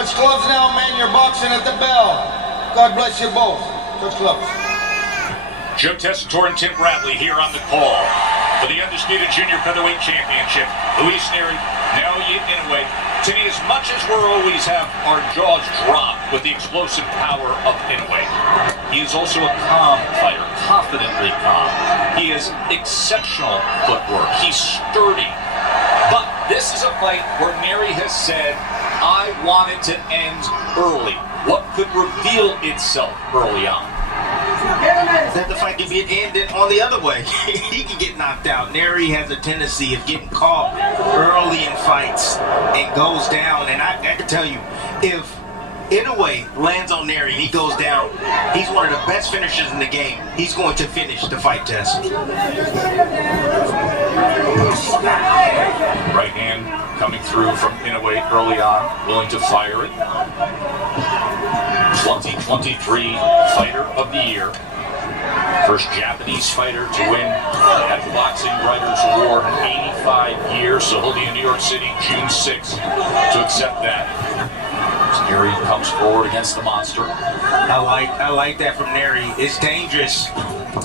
Touch gloves now, man. You're boxing at the bell. God bless you both. Touch gloves. Joe Tessitore and Tim Bradley here on the call for the Undisputed Junior Featherweight Championship. Luis Nery, Naoya Inoue. Timmy, as much as we'll always have our jaws drop with the explosive power of Inoue, he is also a calm fighter, confidently calm. He has exceptional footwork. He's sturdy. But this is a fight where Nery has said, I want it to end early. What could reveal itself early on? That the fight can be ended on the other way. He can get knocked out. Nery has a tendency of getting caught early in fights and goes down. And I can tell you, if Inoue lands on Nery and he goes down, he's one of the best finishers in the game. He's going to finish the fight test. Right hand coming through from Inoue early on, willing to fire it. 2023 Fighter of the Year. First Japanese fighter to win at the Boxing Writers Award in 85 years. So he'll be in New York City June 6th to accept that. Nery comes forward against the monster. I like that from Nery. It's dangerous.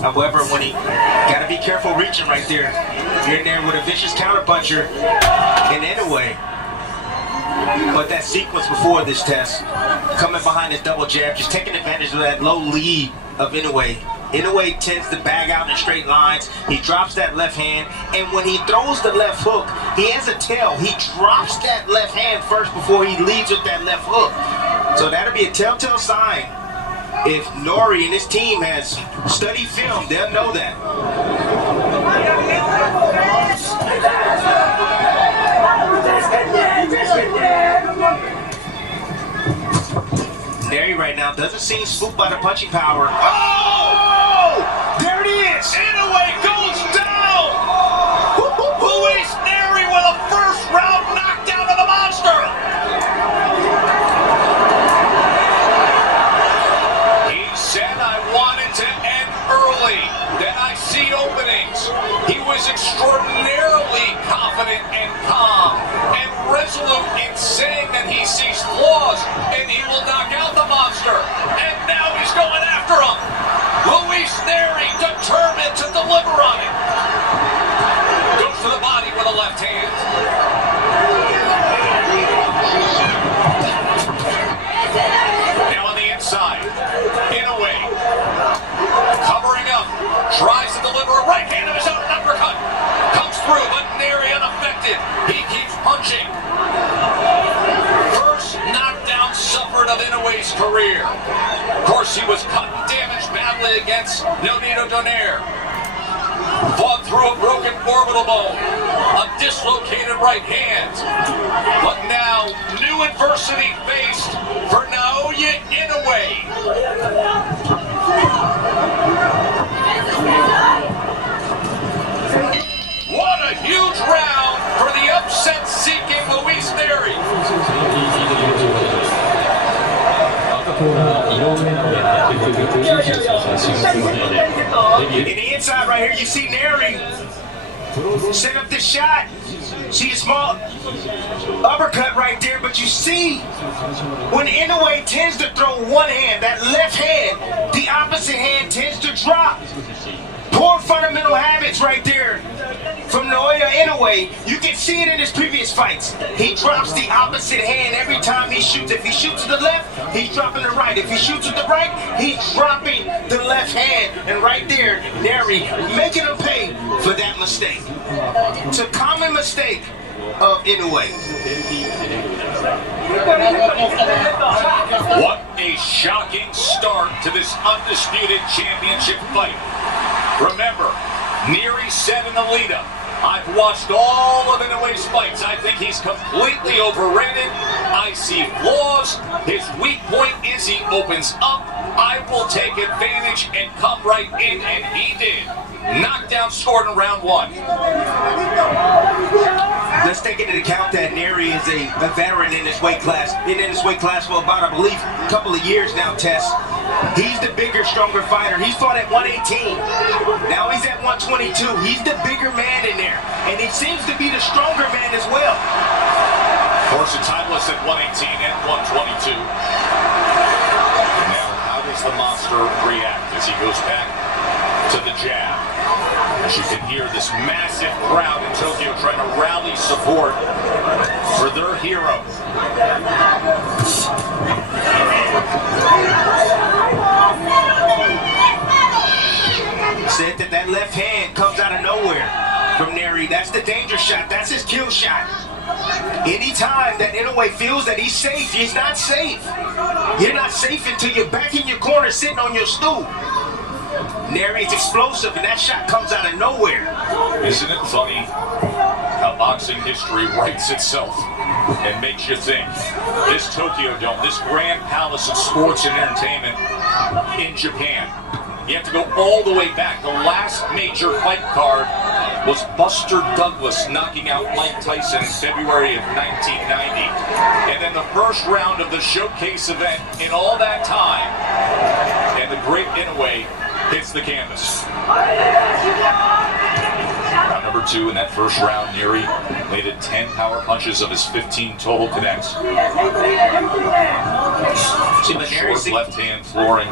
However, when he gotta be careful reaching right there. You're in there with a vicious counterpuncher in Inoue. But that sequence before this test, coming behind his double jab, just taking advantage of that low lead of Inoue. Inoue tends to bag out in straight lines. He drops that left hand, and when he throws the left hook, he has a tail. He drops that left hand first before he leads with that left hook. So that'll be a telltale sign. If Nery and his team has studied film, they'll know that. Nery right now doesn't seem spooked by the punching power. Oh! There it is! Inoue goes down! Luis Nery with a first round knockdown of the monster! He said, I wanted to end early. Then I see openings. He was extraordinarily confident and calm and resolute in saying that he sees flaws and he will knock out the monster. And now he's going after him. Luis Nery determined to deliver on it. Goes to the body with a left hand. Now on the inside, Inoue covering up, tries to deliver a right hand of his own, an uppercut. Comes through, but Nery unaffected. He keeps punching. First knockdown suffered of Inoue's career. Of course, he was cut and damaged badly against Nonito Donaire. Fought through a broken orbital bone, a dislocated right hand. But now, new adversity faced for Naoya Inoue. What a huge round for the upset-seeking Luis Nery. In the inside right here, you see Nery set up this shot. See a small uppercut right there, but you see when Inoue tends to throw one hand, that left hand, the opposite hand tends to drop. Poor fundamental habits right there from Naoya Inoue. You can see it in his previous fights. He drops the opposite hand every time he shoots. If he shoots to the left, he's dropping the right. If he shoots with the right, he's dropping the left hand. And right there, Nery making him pay for that mistake. It's a common mistake of Inoue. What a shocking start to this undisputed championship fight. Remember, Nery said in the lead-up, I've watched all of Inoue's fights. I think he's completely overrated. I see flaws. His weak point is he opens up. I will take advantage and come right in, and he did. Knockdown scored in round one. Let's take into account that Nery is a veteran in this weight class. Been in this weight class for about, I believe, a couple of years now, Tess. He's the bigger, stronger fighter. He's fought at 118. Now he's at 122. He's the bigger man in there. And he seems to be the stronger man as well. Of course, a timeless both at 118 and 122. Now, how does the monster react as he goes back to the jab? As you can hear this massive crowd in Tokyo trying to rally support for their hero. Said that left hand comes out of nowhere from Nery. That's the danger shot. That's his kill shot. Anytime that Inoue feels that he's safe, he's not safe. You're not safe until you're back in your corner sitting on your stool. Nery's explosive, and that shot comes out of nowhere. Isn't it funny how boxing history writes itself and makes you think? This Tokyo Dome, this grand palace of sports and entertainment in Japan, you have to go all the way back. The last major fight card was Buster Douglas knocking out Mike Tyson in February of 1990. And then the first round of the showcase event in all that time, and the great Inoue hits the canvas. Round number 2 in that first round, Nery landed 10 power punches of his 15 total connects. Short left hand flooring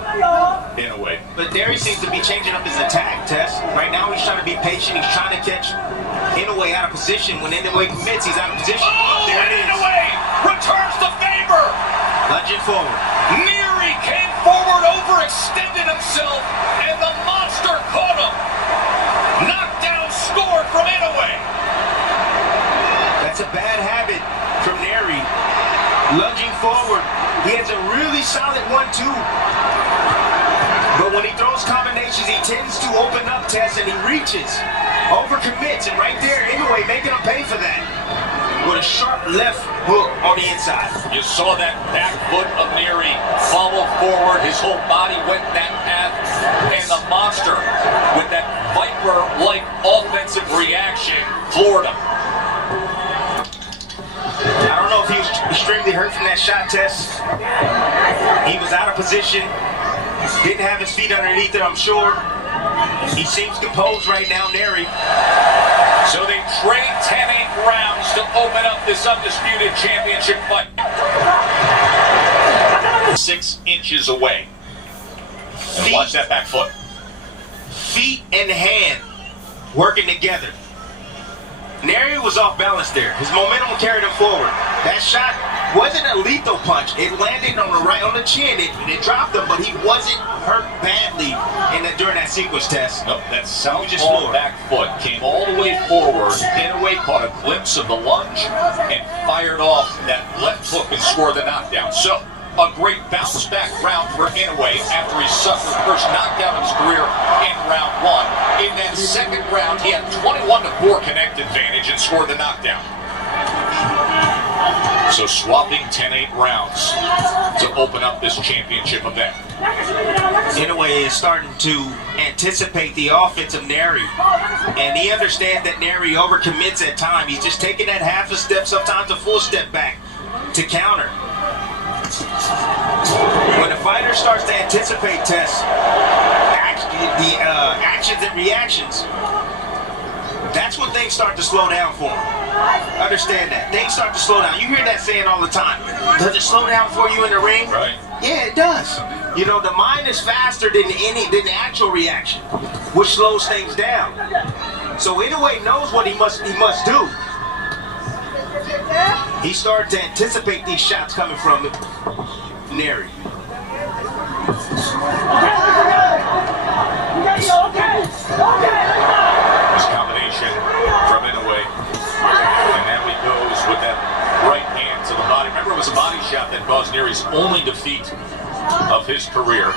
Inoue. But Nery seems to be changing up his attack, Tess. Right now he's trying to be patient. He's trying to catch Inoue out of position. When Inoue commits, he's out of position. Oh, there it is. Inoue returns the favor. Lunging forward. Nery came forward, overextended himself, and the monster caught him. Knockdown scored from Inoue. That's a bad habit from Nery. Lunging forward. He has a really solid 1-2. But when he throws combinations, he tends to open up, Tess, and he reaches. Overcommits, and right there, Inoue making him pay for that. With a sharp left hook on the inside. You saw that back foot of Nery follow forward. His whole body went that path. And the monster, with that Viper-like offensive reaction, floored him. I don't know if he was extremely hurt from that shot, Tess. He was out of position. Didn't have his feet underneath it, I'm sure. He seems composed right now, Nery. So they trade 10-8 rounds to open up this undisputed championship fight. 6 inches away. And watch that back foot. Feet and hand working together. Nery was off balance there. His momentum carried him forward. That shot wasn't a lethal punch. It landed on the chin. It dropped him, but he wasn't hurt badly during that sequence, Test. Nope, that southpaw back foot came all the way forward. Inoue caught a glimpse of the lunge and fired off that left hook and scored the knockdown. So, a great bounce back round for Inoue after he suffered the first knockdown of his career in round 1. In that second round, he had 21-4 connect advantage and scored the knockdown. So swapping 10-8 rounds to open up this championship event. Inoue is starting to anticipate the offense of Nery. And he understands that Nery overcommits at times. He's just taking that half a step, sometimes a full step back to counter. When a fighter starts to anticipate tests, actions and reactions, that's when things start to slow down for him. Understand that. Things start to slow down. You hear that saying all the time. Does it slow down for you in the ring? Right. Yeah, it does. You know, the mind is faster than the actual reaction, which slows things down. So Inoue knows what he must do. He started to anticipate these shots coming from Nery. This combination from Inoue. And now he goes with that right hand to the body. Remember, it was a body shot that caused Nery's only defeat of his career.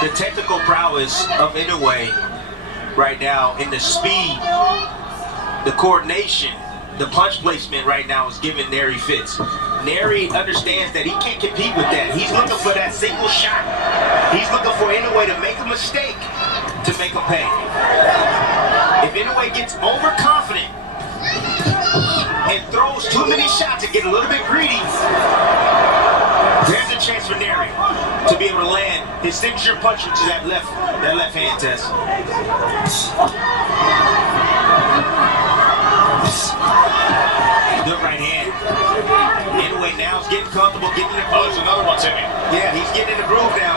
The technical prowess of Inoue right now, in the speed, the coordination, the punch placement right now is giving Nery fits. Nery understands that he can't compete with that. He's looking for that single shot. He's looking for Inoue to make a mistake to make him pay. If Inoue gets overconfident and throws too many shots and get a little bit greedy, there's a chance for Nery to be able to land his signature punch, which is that left hand test. Simeon. Yeah, he's getting in the groove now.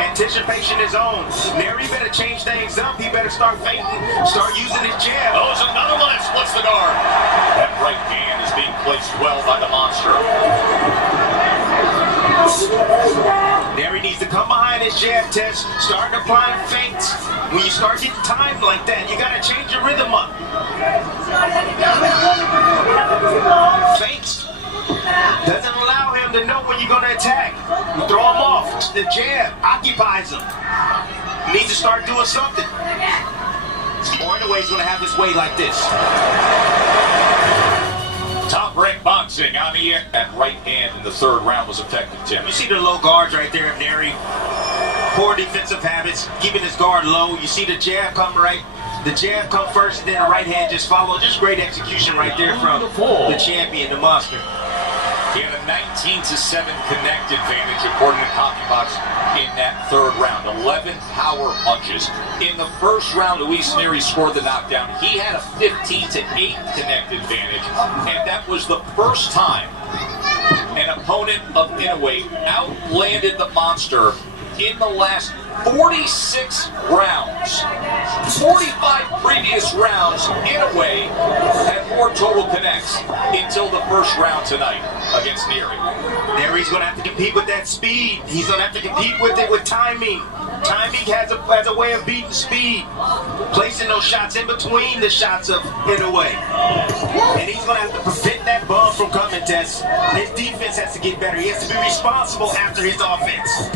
Anticipation is on. Neri better change things up. He better start fainting, start using his jab. Oh, it's another one that splits the guard. That right hand is being placed well by the monster. Neri needs to come behind his jab test, start applying feints. When you start getting timed like that, you gotta change your rhythm up. Feints doesn't allow him to know when you're gonna attack. You throw him off. The jab occupies him. He needs to start doing something. Or Inoue's gonna have his way like this. Top rank boxing on the that right hand in the third round was effective, Tim. You see the low guards right there of Neri. Poor defensive habits, keeping his guard low. You see the jab come right. The jab come first, and then the right hand just follow. Just great execution right there from the champion, the monster. He had a 19-7 connect advantage according to CompuBox in that third round. 11 power punches. In the first round, Luis Neri scored the knockdown. He had a 15-8 connect advantage, and that was the first time an opponent of Inoue outlanded the monster in the last 46 rounds. 45 previous rounds, Inoue had more total connects until the first round tonight against Neri. Neri's going to have to compete with that speed. He's going to have to compete with it with timing. Timing has a way of beating speed. Placing those shots in between the shots of Inoue. And he's going to have to prevent that bump from coming, Tess. His defense has to get better. He has to be responsible after his offense.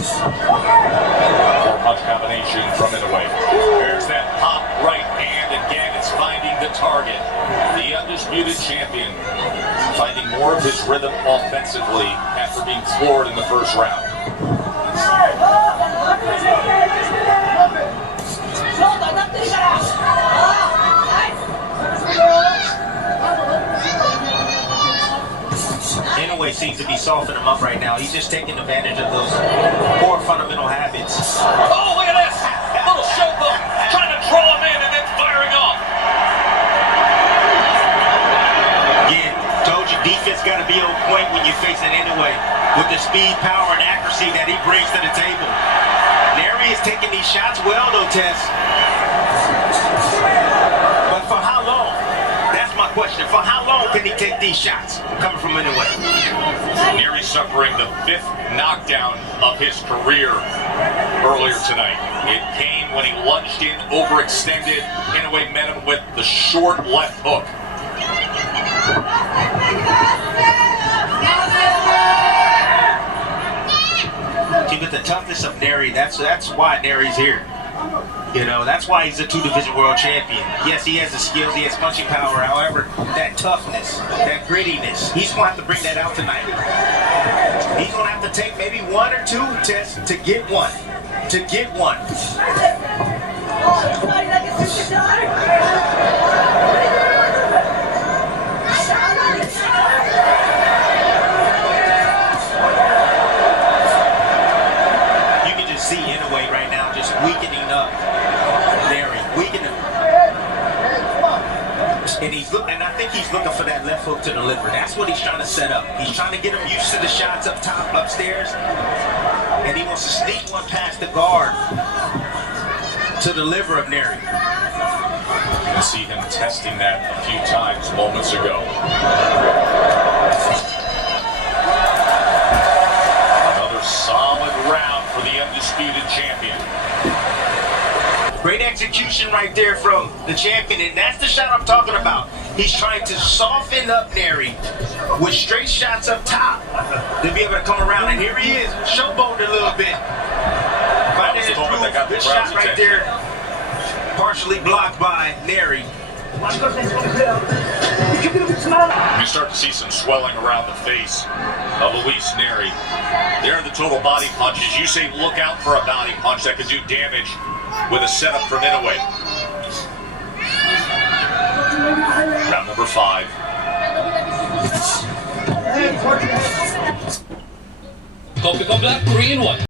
Punch combination from Inoue. There's that pop right hand again. It's finding the target. The undisputed champion finding more of his rhythm offensively after being floored in the first round. Inoue seems to be softening him up right now. He's just taking advantage of those poor fundamental habits. Oh, look at this! A little showboat trying to draw him in and then firing off. Again, told you defense got to be on point when you're facing Inoue with the speed, power, and accuracy that he brings to the table. Neri is taking these shots well, though, Tess. But for how long? That's my question. For how long can he take these shots coming from Inoue? Neri suffering the 5th knockdown of his career earlier tonight. It came when he lunged in, overextended. Inoue met him with the short left hook. See, with the toughness of Neri, that's why Neri's here. You know, that's why he's a 2-division world champion. Yes, he has the skills, he has punching power. However, that toughness, that grittiness, he's going to have to bring that out tonight. He's going to have to take maybe 1 or 2 tests to get one. To get one. You can just see Inoue right now just weakening up Neri, weakening. And I think he's looking for that left hook to the liver. That's what he's trying to set up. He's trying to get him used to the shots up top, upstairs. And he wants to sneak one past the guard to the liver of Neri. You can see him testing that a few times moments ago. Another solid round for the undisputed champion. Great execution right there from the champion, and that's the shot I'm talking about. He's trying to soften up Neri with straight shots up top to be able to come around, and here he is, showboating a little bit. Finding his groove. This shot right there, partially blocked by Neri. You start to see some swelling around the face of Luis Neri. There are the total body punches. You say look out for a body punch that could do damage with a setup from Inoue. Round number 5. Coffee Black 3-in-1.